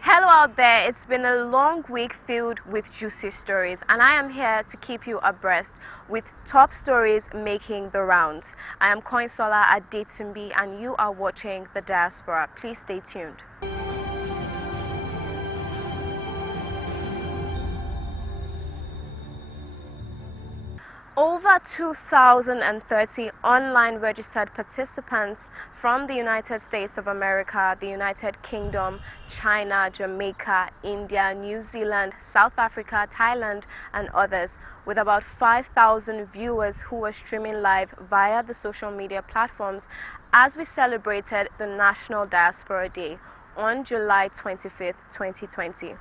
Hello out there, it's been a long week filled with juicy stories, and I am here to keep you abreast with top stories making the rounds. I am Koinsola Adetumbi and you are watching The Diaspora. Please stay tuned. Over 2,030 online registered participants from the United States of America, the United Kingdom, China, Jamaica, India, New Zealand, South Africa, Thailand, and others, with about 5,000 viewers who were streaming live via the social media platforms as we celebrated the National Diaspora Day on July 25th, 2020.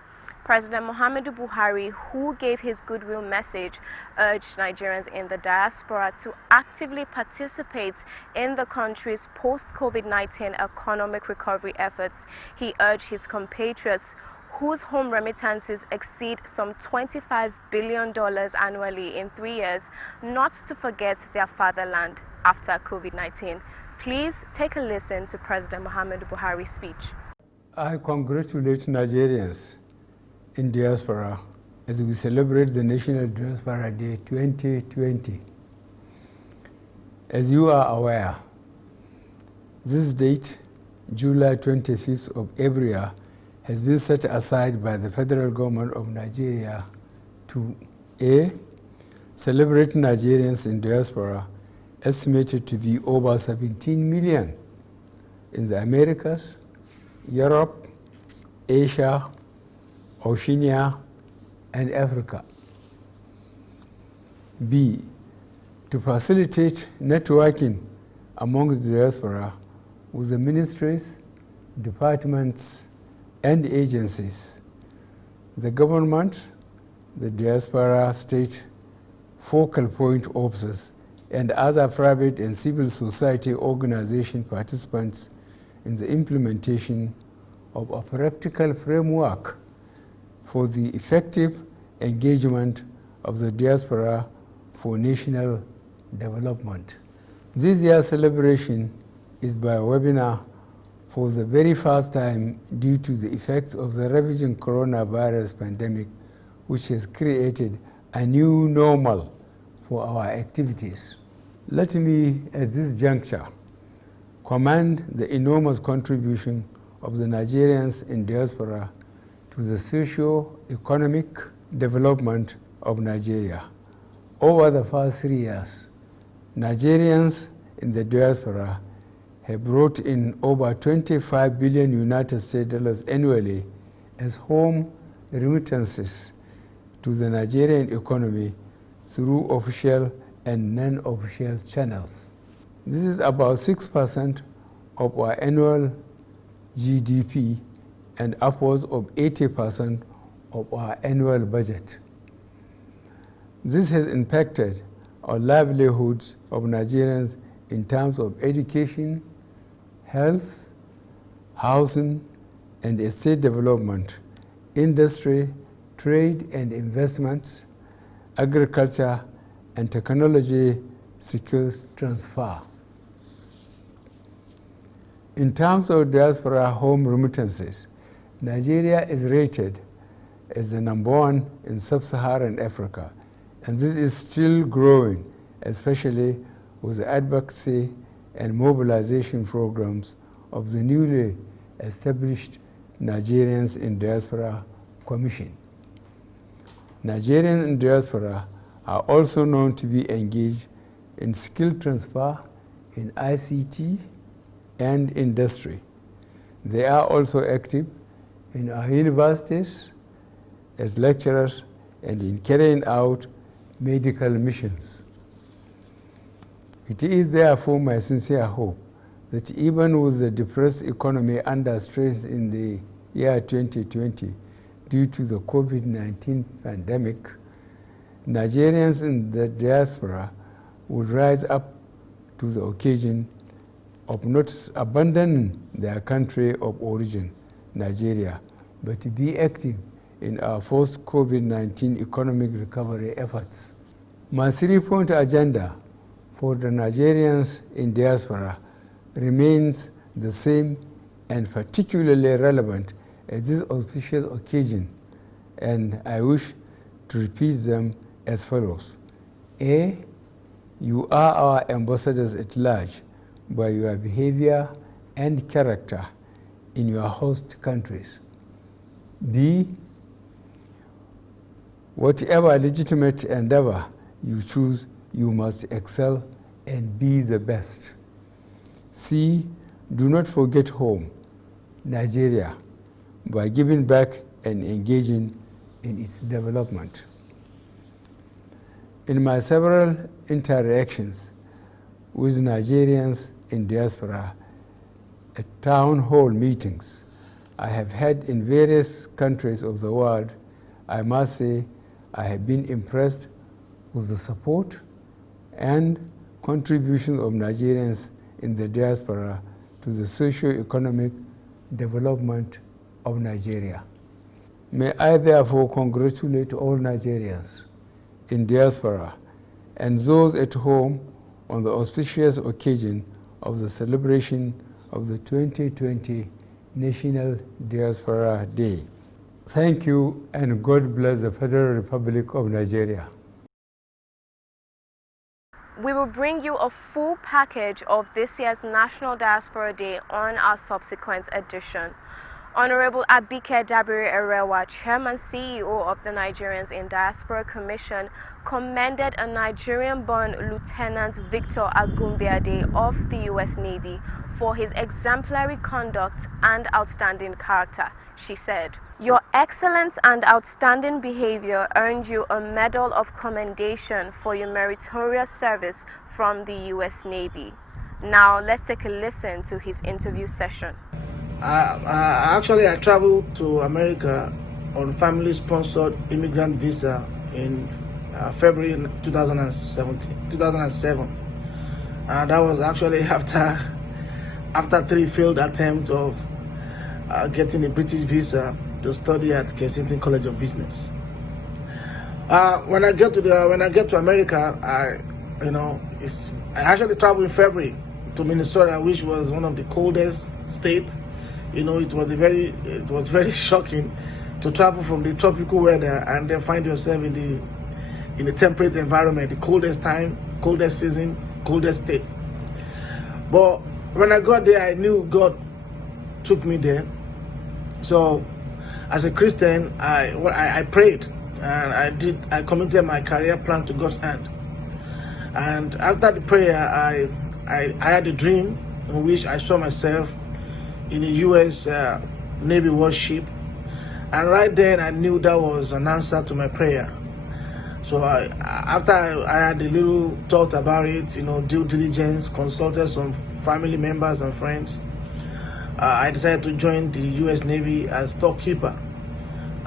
President Muhammadu Buhari, who gave his goodwill message, urged Nigerians in the diaspora to actively participate in the country's post-COVID-19 economic recovery efforts. He urged his compatriots whose home remittances exceed some $25 billion annually in 3 years not to forget their fatherland after COVID-19. Please take a listen to President Muhammadu Buhari's speech. I congratulate Nigerians in diaspora as we celebrate the National Diaspora Day 2020. As you are aware, this date, July 25th of every year, has been set aside by the federal government of Nigeria to A. Celebrate Nigerians in diaspora, estimated to be over 17 million in the Americas, Europe, Asia, Oceania, and Africa. B. To facilitate networking amongst the diaspora with the ministries, departments, and agencies, the government, the diaspora state focal point officers, and other private and civil society organization participants in the implementation of a practical framework for the effective engagement of the diaspora for national development. This year's celebration is by webinar for the very first time due to the effects of the ravaging coronavirus pandemic, which has created a new normal for our activities. Let me, at this juncture, commend the enormous contribution of the Nigerians in diaspora to the socio-economic development of Nigeria. Over the past 3 years, Nigerians in the diaspora have brought in over 25 billion United States dollars annually as home remittances to the Nigerian economy through official and non-official channels. This is about 6% of our annual GDP and upwards of 80% of our annual budget. This has impacted our livelihoods of Nigerians in terms of education, health, housing, and estate development, industry, trade and investments, agriculture, and technology skills transfer. In terms of diaspora home remittances, Nigeria is rated as the #1 in sub-Saharan Africa, and this is still growing, especially with the advocacy and mobilization programs of the newly established Nigerians in Diaspora Commission. Nigerians in diaspora are also known to be engaged in skill transfer in ICT and industry. They are also active in our universities as lecturers and in carrying out medical missions. It is therefore my sincere hope that even with the depressed economy under stress in the year 2020 due to the COVID-19 pandemic, Nigerians in the diaspora would rise up to the occasion of not abandoning their country of origin, Nigeria, but to be active in our post-COVID-19 economic recovery efforts. My three-point agenda for the Nigerians in diaspora remains the same and particularly relevant at this auspicious occasion, and I wish to repeat them as follows. A, you are our ambassadors at large by your behavior and character in your host countries. B, whatever legitimate endeavor you choose, you must excel and be the best. C, do not forget home, Nigeria, by giving back and engaging in its development. In my several interactions with Nigerians in diaspora at town hall meetings I have had in various countries of the world, I must say I have been impressed with the support and contribution of Nigerians in the diaspora to the socio-economic development of Nigeria. May I therefore congratulate all Nigerians in diaspora and those at home on the auspicious occasion of the celebration of the 2020 National Diaspora Day. Thank you, and God bless the Federal Republic of Nigeria. We will bring you a full package of this year's National Diaspora Day on our subsequent edition. Honorable Abike Dabiri Erewa, Chairman CEO of the Nigerians in Diaspora Commission, commended a Nigerian-born Lieutenant Victor Agumbiade of the U.S. Navy for his exemplary conduct and outstanding character. She said, "Your excellent and outstanding behavior earned you a Medal of Commendation for your meritorious service from the U.S. Navy." Now, let's take a listen to his interview session. Actually, I traveled to America on family-sponsored immigrant visa in February 2007. And that was actually after 3 failed attempts of getting a British visa to study at Kensington College of Business. When I get to America, I actually traveled in February to Minnesota, which was one of the coldest states. It was very shocking to travel from the tropical weather and then find yourself in the temperate environment, the coldest time, coldest season, coldest state. But when I got there, I knew God took me there. So, as a Christian, I prayed and I committed my career plan to God's hand. And after the prayer, I had a dream in which I saw myself in a U.S. Navy warship, and right then I knew that was an answer to my prayer. So after I had a little thought about it, due diligence, consulted some family members and friends, I decided to join the U.S. Navy as storekeeper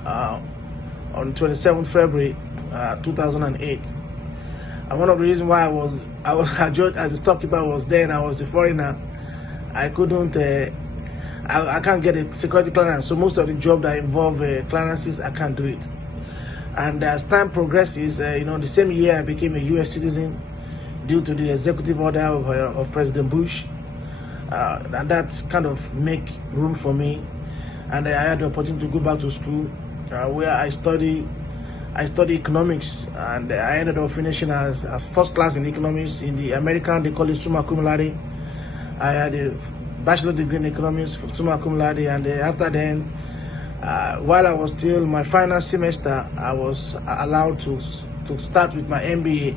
on 27th February 2008. And one of the reasons why I was joined as a storekeeper was then I was a foreigner. I couldn't. I can't get a security clearance, so most of the job that involve clearances, I can't do it. And as time progresses, the same year I became a U.S. citizen due to the executive order of President Bush, and that kind of make room for me. And I had the opportunity to go back to school, where I study economics, and I ended up finishing as a first class in economics. In the American, they call it summa cum laude. I had a bachelor degree in economics, summa cum laude, and after then, while I was still in my final semester, I was allowed to start with my MBA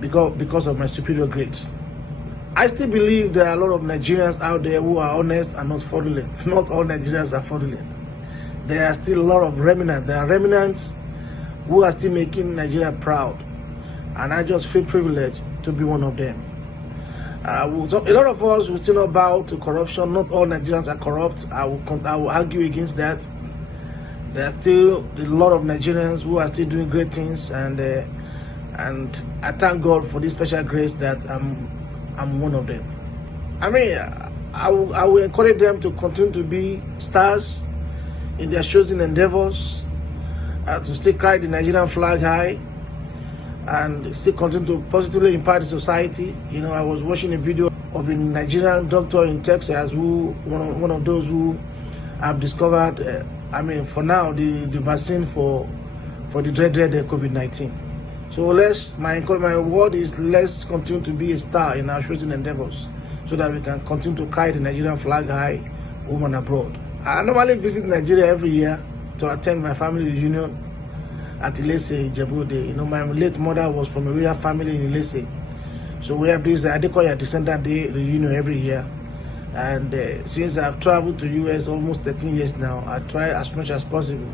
because of my superior grades. I still believe there are a lot of Nigerians out there who are honest and not fraudulent. Not all Nigerians are fraudulent. There are still a lot of remnants. There are remnants who are still making Nigeria proud, and I just feel privileged to be one of them. A lot of us will still not bow to corruption. Not all Nigerians are corrupt. I will argue against that. There are still a lot of Nigerians who are still doing great things, and I thank God for this special grace that I'm one of them. I mean, I will encourage them to continue to be stars in their chosen endeavors, to still carry the Nigerian flag high, and still continue to positively impact the society. I was watching a video of a Nigerian doctor in Texas one of those who have discovered I mean, for now, the vaccine for the dreaded COVID-19. So my word is, let's continue to be a star in our chosen endeavors, so that we can continue to carry the Nigerian flag high, women abroad. I normally visit Nigeria every year to attend my family reunion at Ilese, Ijebu-Ode. You know, my late mother was from a royal family in Ilese. So we have this Adekoya Descendant Day reunion every year. And since I've traveled to US almost 13 years now, I try as much as possible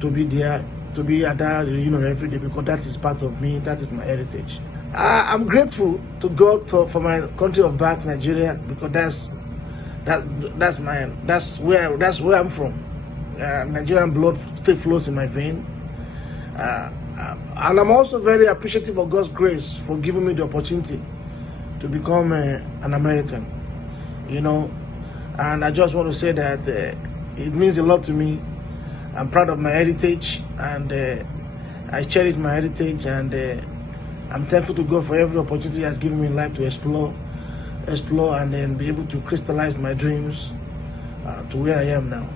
to be there, to be at that reunion every day, because that is part of me, that is my heritage. I'm grateful to God for my country of birth, Nigeria, because that's where I'm from. Nigerian blood still flows in my vein. And I'm also very appreciative of God's grace for giving me the opportunity to become an American, you know. And I just want to say that it means a lot to me. I'm proud of my heritage, and I cherish my heritage, and I'm thankful to God for every opportunity He has given me in life to explore, and then be able to crystallize my dreams to where I am now.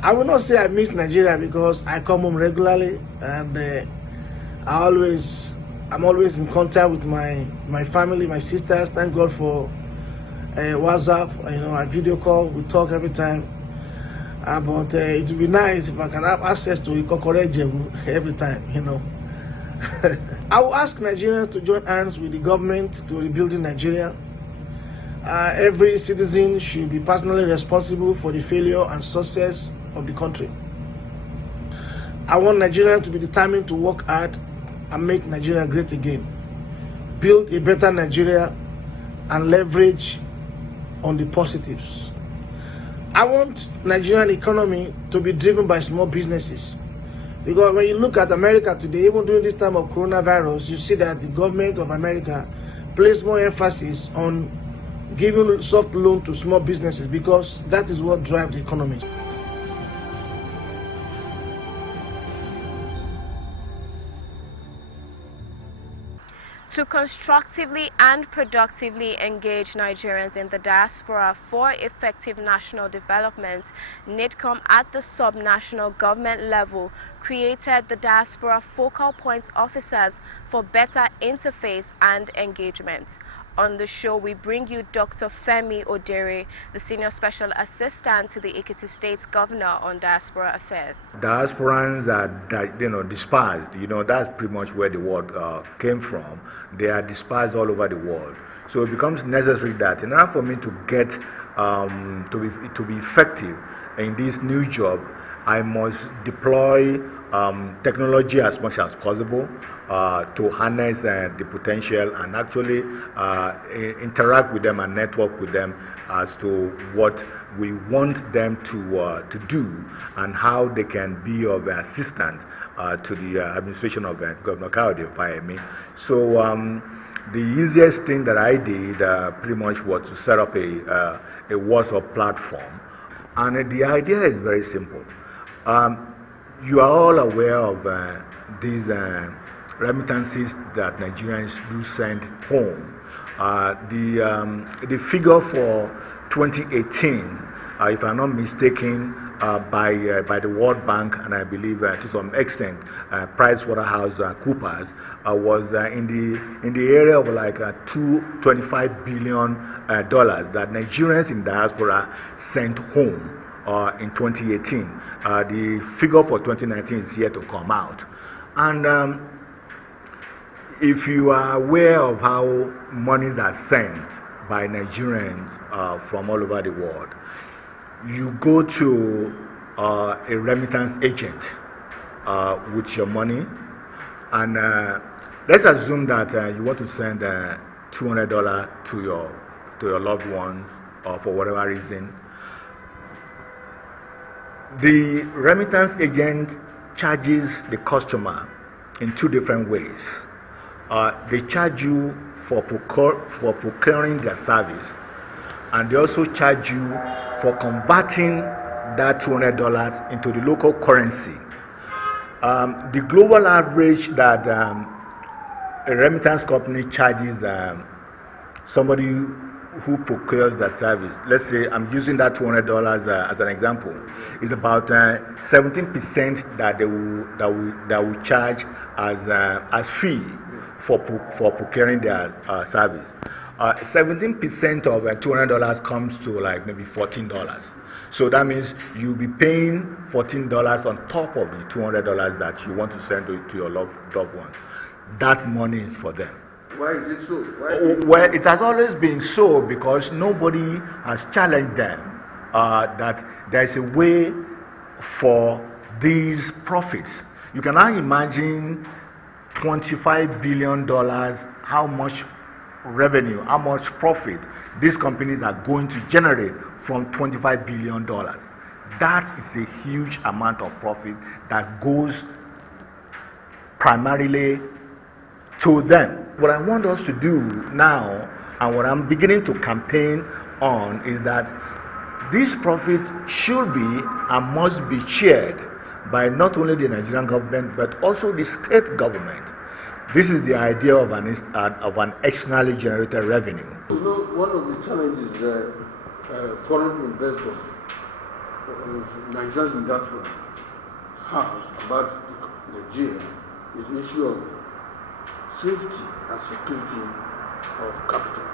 I will not say I miss Nigeria, because I come home regularly, and I'm always in contact with my family, my sisters. Thank God for WhatsApp. You know, I video call, we talk every time. But it would be nice if I can have access to Ikokore Jebu every time, you know. I will ask Nigerians to join hands with the government to rebuilding Nigeria. Every citizen should be personally responsible for the failure and success of the country. I want Nigerians to be determined to work hard and make Nigeria great again. Build a better Nigeria and leverage on the positives. I want Nigerian economy to be driven by small businesses. Because when you look at America today, even during this time of coronavirus, you see that the government of America places more emphasis on giving soft loan to small businesses, because that is what drives the economy. To constructively and productively engage Nigerians in the diaspora for effective national development, NIDCOM at the sub-national government level created the Diaspora Focal Point Officers for better interface and engagement. On the show, we bring you Dr. Femi Odere, the Senior Special Assistant to the Ekiti State Governor on Diaspora Affairs. Diasporans are, dispersed. That's pretty much where the word came from. They are dispersed all over the world. So it becomes necessary that in order for me to get to be effective in this new job, I must deploy technology as much as possible to harness the potential and actually interact with them and network with them as to what we want them to do and how they can be of assistance to the administration of Governor Kayode, if I may. So the easiest thing that I did pretty much was to set up a WhatsApp platform. And the idea is very simple. You are all aware of these remittances that Nigerians do send home. The figure for 2018, if I'm not mistaken, by the World Bank and I believe to some extent PricewaterhouseCoopers was in the area of like $225 billion that Nigerians in diaspora sent home in 2018. The figure for 2019 is yet to come out. And if you are aware of how monies are sent by Nigerians from all over the world, you go to a remittance agent with your money, and let's assume that you want to send $200 to your loved ones for whatever reason. The remittance agent charges the customer in two different ways. They charge you for procuring their service, and they also charge you for converting that $200 into the local currency. The global average that a remittance company charges somebody who procures the service, let's say I'm using that $200 as an example, is about 17% that they will charge as fee for procuring their service. 17% of $200 comes to like maybe $14. So that means you'll be paying $14 on top of the $200 that you want to send to your loved ones. That money is for them. Why is it so? Well, it has always been so because nobody has challenged them that there is a way for these profits. You can now imagine $25 billion, how much revenue, how much profit these companies are going to generate from $25 billion. That is a huge amount of profit that goes primarily to them. What I want us to do now, and what I'm beginning to campaign on, is that this profit should be and must be shared by not only the Nigerian government but also the state government. This is the idea of an externally generated revenue. You know, one of the challenges foreign investors, Nigerians in diaspora, have about Nigeria is the issue of safety and security of capital.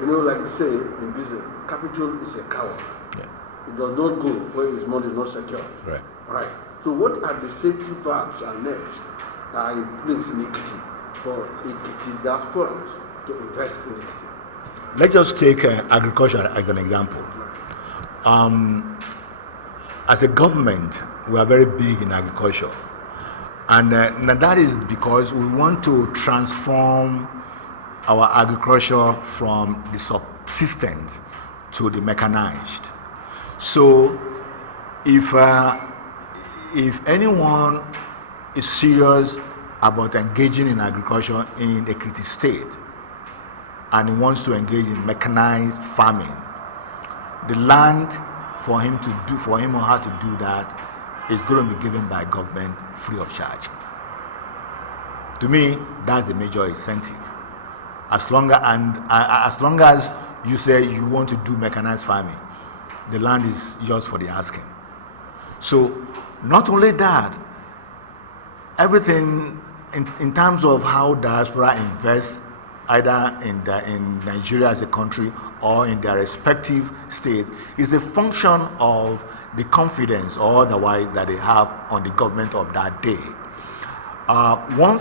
You know, like we say in business, capital is a coward. Yeah. It does not go where its money is not secure. Right. Right. So what are the safety valves and nets that are in place in Ekiti for Ekiti diasporans to invest in Ekiti? Let's just take agriculture as an example. As a government, we are very big in agriculture. And that is because we want to transform our agriculture from the subsistent to the mechanized. So if anyone is serious about engaging in agriculture in Ekiti State and he wants to engage in mechanized farming, the land for him or her to do that is going to be given by government free of charge. To me, that's a major incentive. As long as you say you want to do mechanized farming, the land is yours for the asking. So, not only that, everything in terms of how diaspora invests, either in Nigeria as a country or in their respective state, is a function of the confidence or otherwise that they have on the government of that day. One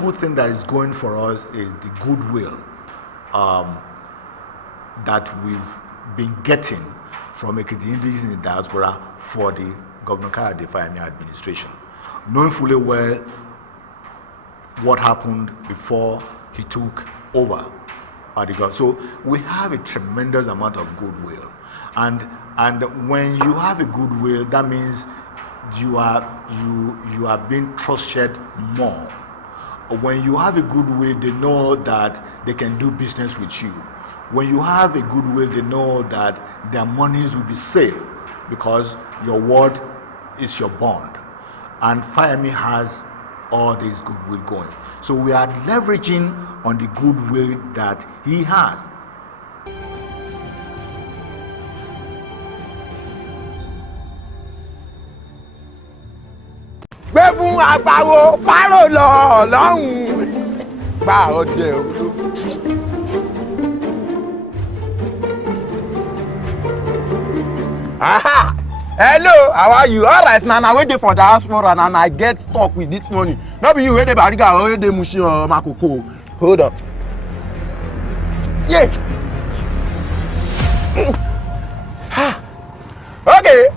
good thing that is going for us is the goodwill that we've been getting from Ekiti indigenous in the diaspora for the Governor Kayode Fayemi administration, knowing fully well what happened before he took over the government. So we have a tremendous amount of goodwill, and when you have a goodwill, that means you are being trusted more. When you have a goodwill, they know that they can do business with you. When you have a goodwill, they know that their monies will be safe because your word is your bond. And Fayemi has all this goodwill going. So we are leveraging on the goodwill that he has. Gbé fún àgbàwo párò lọ lọ́hùn-ún gba ọdẹ ológun. Aha! Hello, how are you? All right, now wait for diaspora and I get talk with this morning. No be you wey dey Bariga or wey dey Mushin or Makoko. Hold up. Yeah. Okay.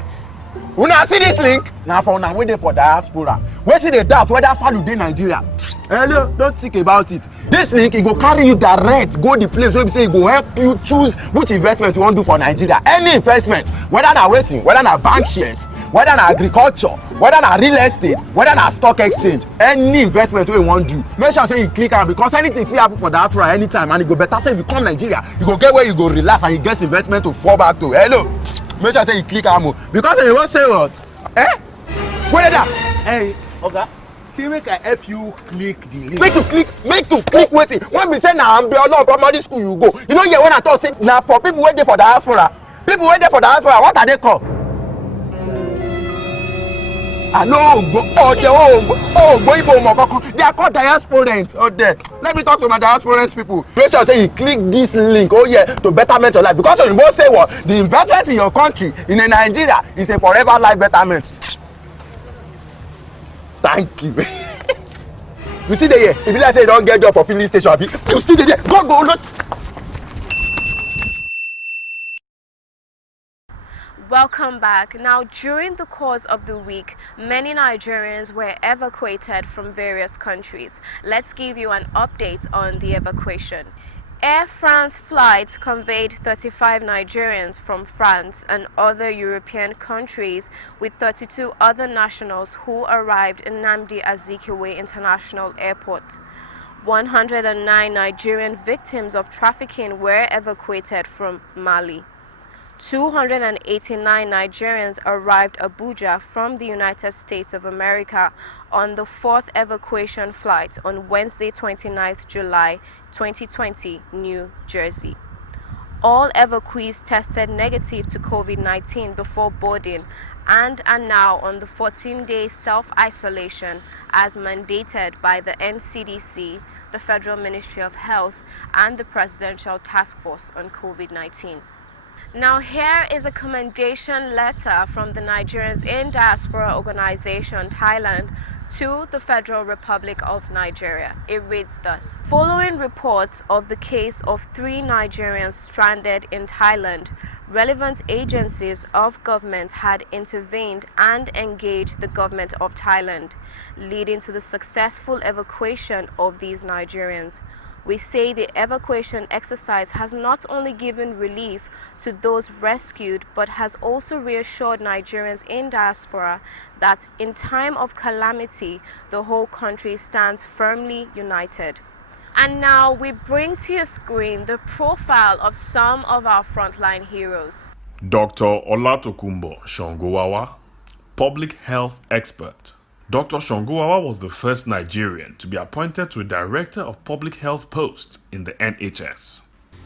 Una see this link? Now for una wey dey for diaspora. Wey see the doubt whether Falu dey Nigeria. Hello, don't think about it. This link, it go carry you direct, go the place where we say it go help you choose which investment you want to do for Nigeria. Any investment, whether na waiting, whether na bank shares, whether na agriculture, whether na real estate, whether na stock exchange, any investment wey you want to do, make sure say you click am because anything fit happen for diaspora anytime and it go better say if you come Nigeria, you go get where you go relax and you get investment to fall back to. Hello, make sure say you click am because if you wan say what? Where that? Hey, Oga, say make I help you click the link. Make you click wetin? When we say na Ambiolo primary school you go, you know here when I talk say na for people wey dey for diaspora. People wey dey for diaspora, what are they called? I know they are called diasporans. Oh, there. Let me talk to my diasporans people. Make sure say you click this link. Oh yeah, to betterment your life. Because you both say what the investment in your country in Nigeria is a forever life betterment. Thank you. You see the here. If you like say you don't get job for filling station, you see the here. Go look. Welcome back. Now, during the course of the week, many Nigerians were evacuated from various countries. Let's give you an update on the evacuation. Air France flight conveyed 35 Nigerians from France and other European countries with 32 other nationals who arrived in Nnamdi Azikiwe International Airport. 109 Nigerian victims of trafficking were evacuated from Mali. 289 Nigerians arrived Abuja from the United States of America on the 4th evacuation flight on Wednesday, 29th July 2020, New Jersey. All evacuees tested negative to COVID-19 before boarding and are now on the 14-day self-isolation as mandated by the NCDC, the Federal Ministry of Health, and the Presidential Task Force on COVID-19. Now, here is a commendation letter from the Nigerians in Diaspora organization, Thailand, to the Federal Republic of Nigeria. It reads thus: following reports of the case of 3 Nigerians stranded in Thailand, relevant agencies of government had intervened and engaged the government of Thailand, leading to the successful evacuation of these Nigerians. We say the evacuation exercise has not only given relief to those rescued, but has also reassured Nigerians in diaspora that in time of calamity, the whole country stands firmly united. And now we bring to your screen the profile of some of our frontline heroes. Dr. Olatokunbo Shongowawa, public health expert. Dr. Shongowawa was the first Nigerian to be appointed to a Director of Public Health post in the NHS.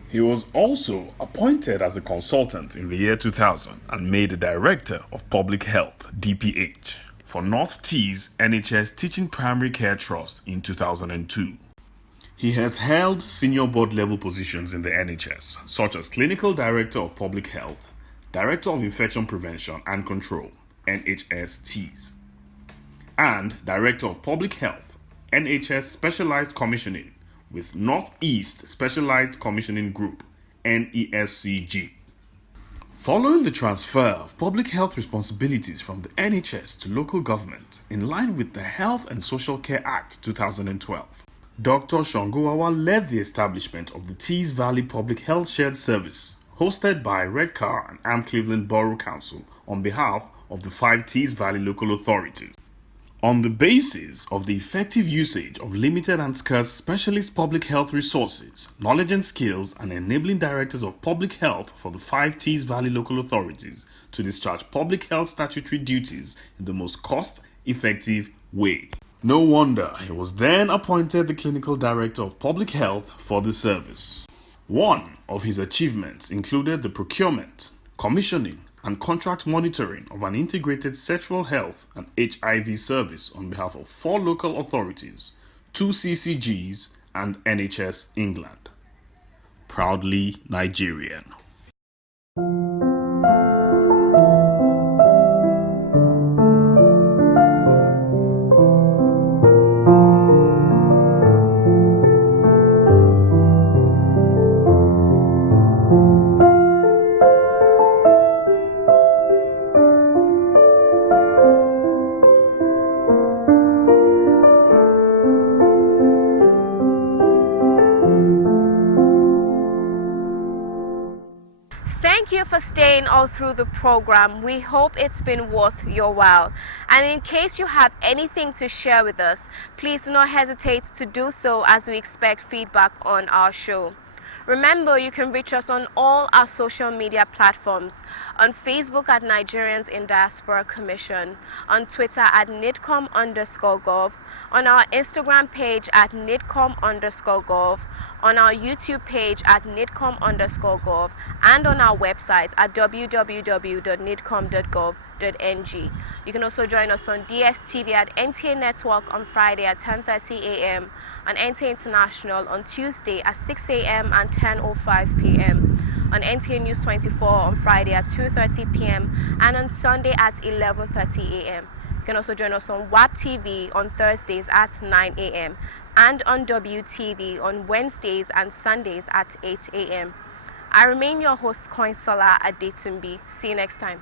He was also appointed as a consultant in the year 2000 and made a Director of Public Health, DPH, for North Tees NHS Teaching Primary Care Trust in 2002. He has held senior board level positions in the NHS, such as Clinical Director of Public Health, Director of Infection Prevention and Control, NHS Tees, and Director of Public Health, NHS Specialized Commissioning with Northeast Specialized Commissioning Group, NESCG. Following the transfer of public health responsibilities from the NHS to local government in line with the Health and Social Care Act 2012, Dr. Shongowawa led the establishment of the Tees Valley Public Health Shared Service, hosted by Redcar and Am Cleveland Borough Council on behalf of the 5 Tees Valley local authorities. On the basis of the effective usage of limited and scarce specialist public health resources, knowledge and skills, and enabling directors of public health for the 5 Tees Valley local authorities to discharge public health statutory duties in the most cost-effective way. No wonder he was then appointed the Clinical Director of Public Health for the service. One of his achievements included the procurement, commissioning, and contract monitoring of an integrated sexual health and HIV service on behalf of 4 local authorities, 2 CCGs, and NHS England. Proudly Nigerian. Thank you for staying all through the program. We hope it's been worth your while. And in case you have anything to share with us, please do not hesitate to do so as we expect feedback on our show. Remember, you can reach us on all our social media platforms. On Facebook at Nigerians in Diaspora Commission, on Twitter at NIDCOM_gov, on our Instagram page at NIDCOM_gov, on our YouTube page at NIDCOM_gov, and on our website at www.nidcom.gov.ng. You can also join us on DSTV at NTA Network on Friday at 10:30 a.m., on NTA International on Tuesday at 6 a.m. and 10:05 p.m., on NTA News 24 on Friday at 2:30 p.m. and on Sunday at 11:30 a.m. You can also join us on WAP TV on Thursdays at 9 a.m. and on WTV on Wednesdays and Sundays at 8 a.m. I remain your host, Koinsola Adetumbi. See you next time.